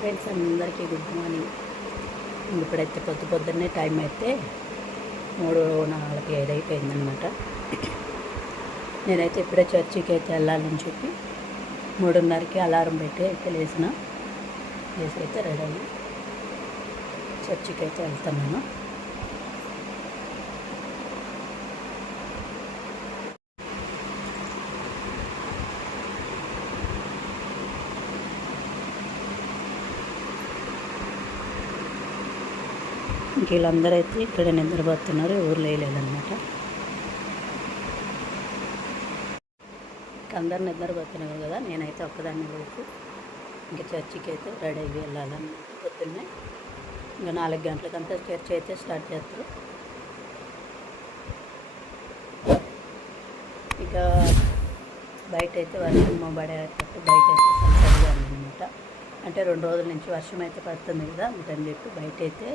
Friends అందరికీ good morning. ఇప్పుడైతే పొద్దున్నే టైం అయితే 3:45 అయిపోయిందనమాట. నేనైతే ఇప్పుడే చర్చికి అయితే వెళ్ళాలని చెప్పి 3:30కి అలారం పెట్టి అయితే లేచి అయితే రెడీ అయ్యి చర్చికి అయితే వెళ్తున్నాను. వీళ్ళందరూ అయితే ఇక్కడ నిద్రపోతున్నారు, ఊరు లేదనమాట. అందరు నిద్రపోతున్నారు కదా, నేనైతే ఒక్కదాన్ని లేచి ఇంకా చర్చికి అయితే రెడీ అయ్యి వెళ్ళాలన్నమాట. పొద్దున్నే ఇంకా 4 గంటలకంతా చర్చ్ అయితే స్టార్ట్ చేస్తారు. ఇక బయట అయితే వర్షం పడేటట్టు బయట అయితే సరిగా ఉందన్నమాట. అంటే 2 రోజుల నుంచి వర్షం అయితే పడుతుంది కదా, అందుకని చెప్పి బయట అయితే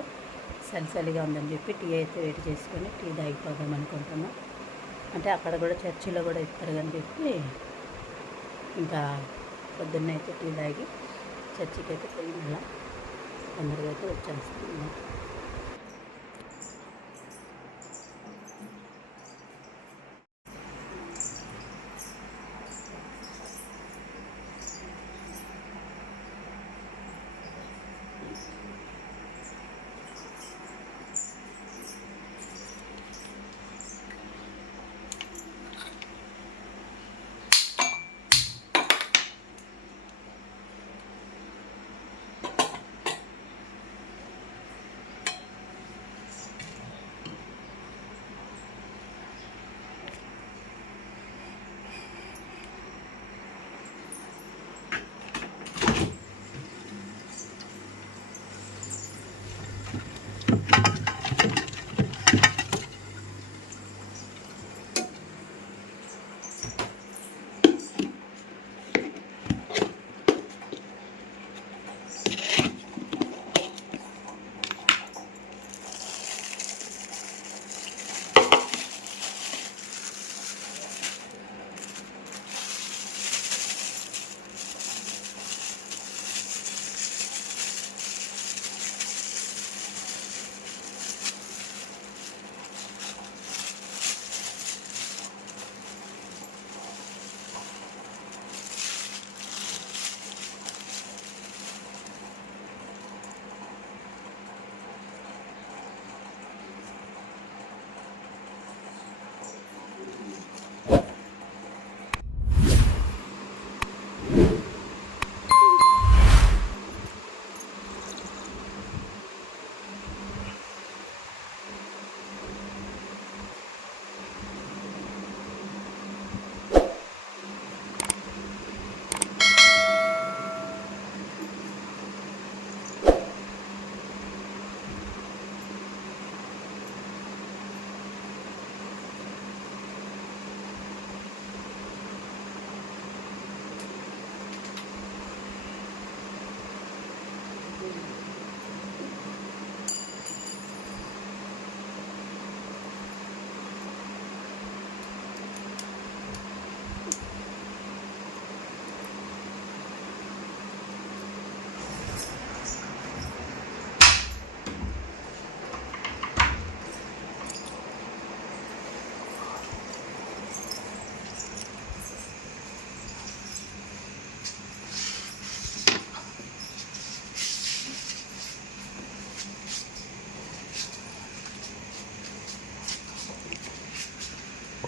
చలిగా ఉందని చెప్పి టీ అయితే వేడి చేసుకొని టీ తాగిపోదాం అనుకుంటున్నాం. అంటే అక్కడ కూడా చర్చిలో కూడా ఇస్తారు అని చెప్పి ఇంకా పొద్దున్న అయితే టీ తాగి చర్చికి అయితే పోయి మళ్ళీ తొందరగా అయితే వచ్చేస్తున్నాం.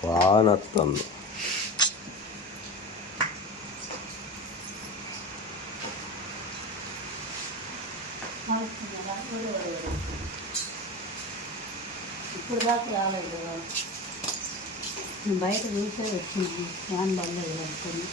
వానొస్తుంది. ఇప్పుడు దాకా రాలేదు, బయట చూసే వచ్చింది. ఫ్యాన్ బంద్ అనుకుని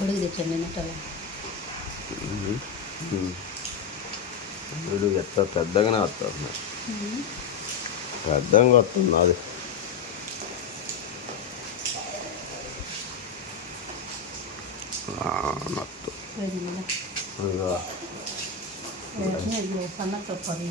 గొడుగు తెచ్చండి నెట్టగా. వీడు ఎంత పెద్దగానే వస్తుంది, పెద్దగా వస్తుంది. అది నత్తు సన్న చొప్పది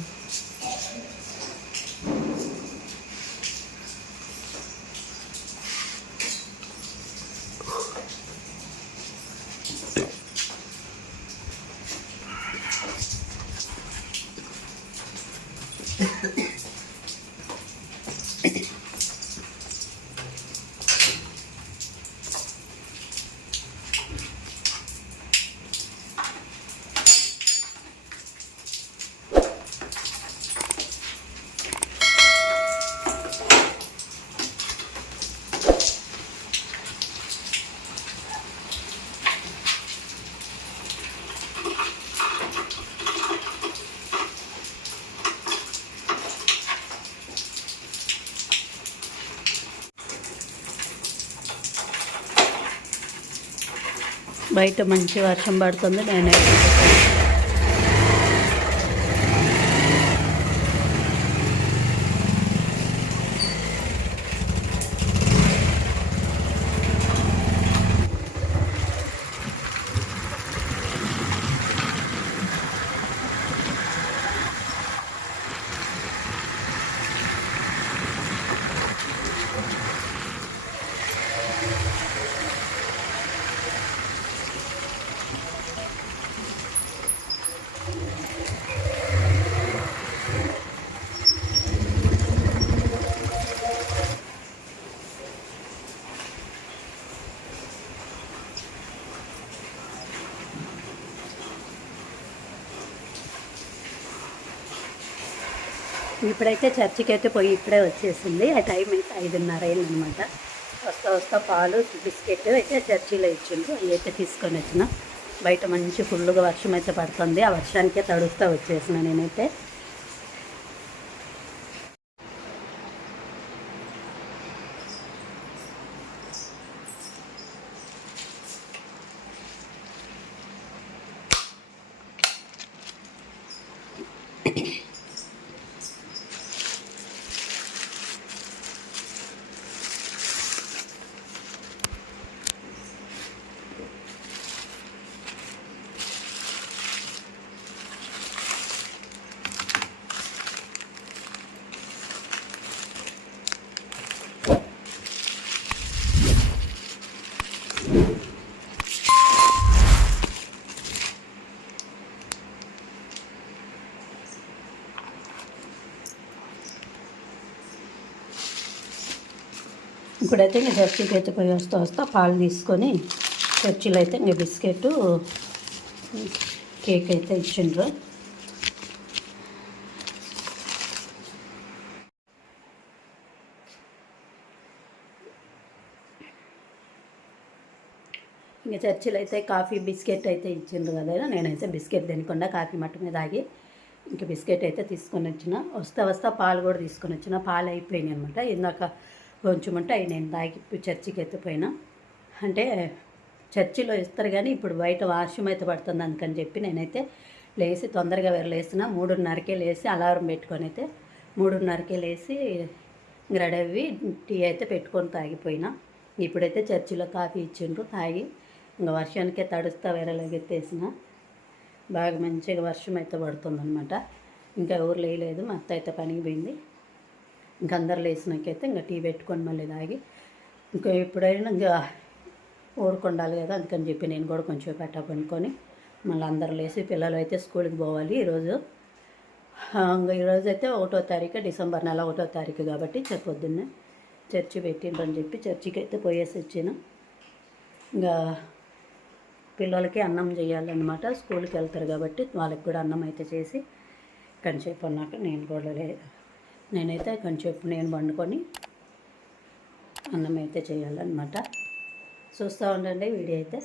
బయట మంచి వర్షం పడుతుంది. నేనైతే ఇప్పుడైతే చర్చికి అయితే పోయి ఇప్పుడే వచ్చేసింది. ఆ టైం అయితే 5:30 అయిందనమాట. వస్తా పాలు బిస్కెట్ అయితే చర్చిలో ఇచ్చిండ్రు. అవి అయితే తీసుకొని వచ్చిన. బయట మంచి ఫుల్గా వర్షం అయితే పడుతుంది. ఆ వర్షానికే తడుస్తూ వచ్చేసిన నేనైతే. ఇప్పుడైతే ఇంకా చర్చికి అయితే పోయి వస్తా పాలు తీసుకొని చర్చిలో అయితే ఇంకా బిస్కెట్ కేక్ అయితే ఇచ్చిండ్రు. ఇంకా చర్చిలో అయితే కాఫీ బిస్కెట్ అయితే ఇచ్చిండ్రు కదా. నేనైతే బిస్కెట్ తినకుండా కాఫీ మట్టుమే తాగి ఇంక బిస్కెట్ అయితే తీసుకొని వచ్చిన. వస్తా పాలు కూడా తీసుకొని వచ్చిన. పాలు అయిపోయినాయి అనమాట. ఇందాక కొంచెం ఉంటే అవి నేను తాగి చర్చికి అయితే పోయినా. అంటే చర్చిలో ఇస్తారు కానీ ఇప్పుడు బయట వర్షం అయితే పడుతుంది అందుకని చెప్పి నేనైతే లేచి తొందరగా లేసిన. 3:30కే లేచి అలారం పెట్టుకొని అయితే 3:30కే లేచి రెడీ అవ్వి టీ అయితే పెట్టుకొని తాగిపోయినా. ఇప్పుడైతే చర్చిలో కాఫీ ఇచ్చిండ్రు తాగి ఇంకా వర్షానికే తడుస్తా వేరేలాగెత్తేసిన. బాగా మంచిగా వర్షం అయితే పడుతుందన్నమాట. ఇంకా ఎవరు లేయలేదు. మా అత్త అయితే పనికి పోయింది. ఇంక అందరు లేచినాకైతే ఇంకా టీ పెట్టుకొని మళ్ళీ తాగి ఇంకా ఎప్పుడైనా ఇంకా ఊరుకుండాలి కదా అందుకని చెప్పి నేను కూడా కొంచెం పెట్ట పనుకొని మళ్ళీ అందరు లేచి పిల్లలు అయితే స్కూల్కి పోవాలి ఈరోజు. ఇంకా ఈరోజు అయితే 1వ తారీఖు డిసెంబర్ నెల 1వ తారీఖు కాబట్టి పొద్దున్నే చర్చి పెట్టిండ్రని చెప్పి చర్చికి అయితే పోయేసి వచ్చిన. ఇంకా పిల్లలకి అన్నం చేయాలన్నమాట. స్కూల్కి వెళ్తారు కాబట్టి వాళ్ళకి కూడా అన్నం అయితే చేసి కొంచెంసేపు అన్నాక నేనైతే కొంచెంసేపు నేను వండుకొని అన్నం అయితే చేయాలన్నమాట. చూస్తూ ఉండండి వీడియో అయితే.